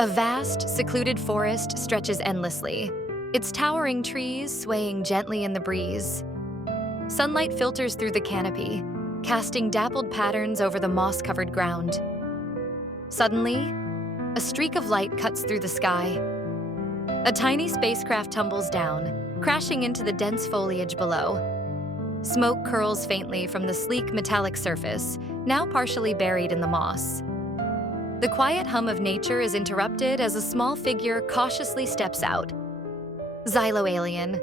A vast, secluded forest stretches endlessly, its towering trees swaying gently in the breeze. Sunlight filters through the canopy, casting dappled patterns over the moss-covered ground. Suddenly, a streak of light cuts through the sky. A tiny spacecraft tumbles down, crashing into the dense foliage below. Smoke curls faintly from the sleek metallic surface, now partially buried in the moss. The quiet hum of nature is interrupted as a small figure cautiously steps out. Zylo alien.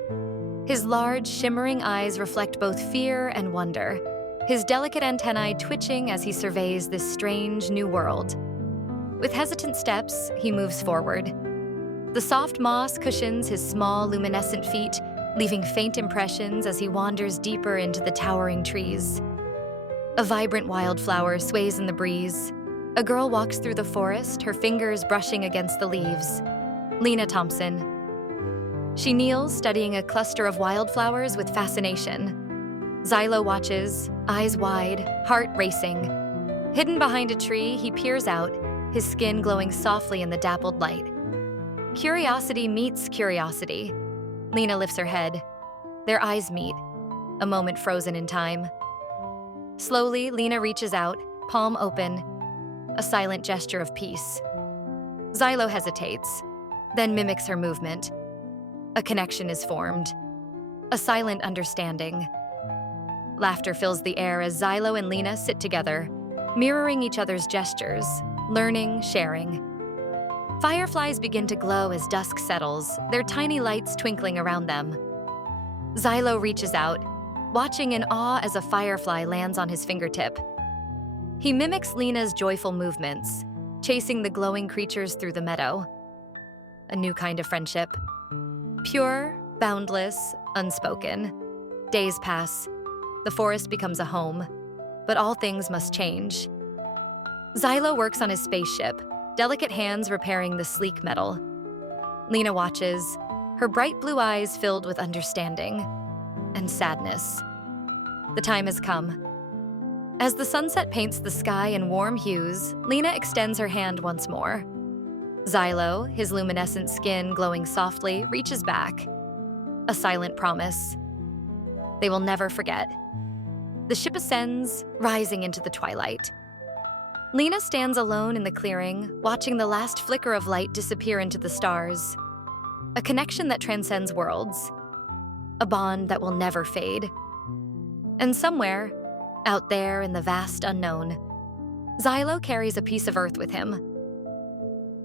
His large, shimmering eyes reflect both fear and wonder, his delicate antennae twitching as he surveys this strange new world. With hesitant steps, he moves forward. The soft moss cushions his small, luminescent feet, leaving faint impressions as he wanders deeper into the towering trees. A vibrant wildflower sways in the breeze. A girl walks through the forest, her fingers brushing against the leaves. Lena Thompson. She kneels, studying a cluster of wildflowers with fascination. Zylo watches, eyes wide, heart racing. Hidden behind a tree, he peers out, his skin glowing softly in the dappled light. Curiosity meets curiosity. Lena lifts her head. Their eyes meet, a moment frozen in time. Slowly, Lena reaches out, palm open, a silent gesture of peace. Zylo hesitates, then mimics her movement. A connection is formed, a silent understanding. Laughter fills the air as Zylo and Lena sit together, mirroring each other's gestures, learning, sharing. Fireflies begin to glow as dusk settles, their tiny lights twinkling around them. Zylo reaches out, watching in awe as a firefly lands on his fingertip. He mimics Lena's joyful movements, chasing the glowing creatures through the meadow. A new kind of friendship. Pure, boundless, unspoken. Days pass. The forest becomes a home, but all things must change. Zylo works on his spaceship, delicate hands repairing the sleek metal. Lena watches, her bright blue eyes filled with understanding and sadness. The time has come. As the sunset paints the sky in warm hues, Lena extends her hand once more. Zylo, his luminescent skin glowing softly, reaches back. A silent promise. They will never forget. The ship ascends, rising into the twilight. Lena stands alone in the clearing, watching the last flicker of light disappear into the stars. A connection that transcends worlds. A bond that will never fade. And somewhere, out there in the vast unknown, Zylo carries a piece of Earth with him.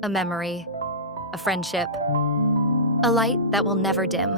A memory, a friendship, a light that will never dim.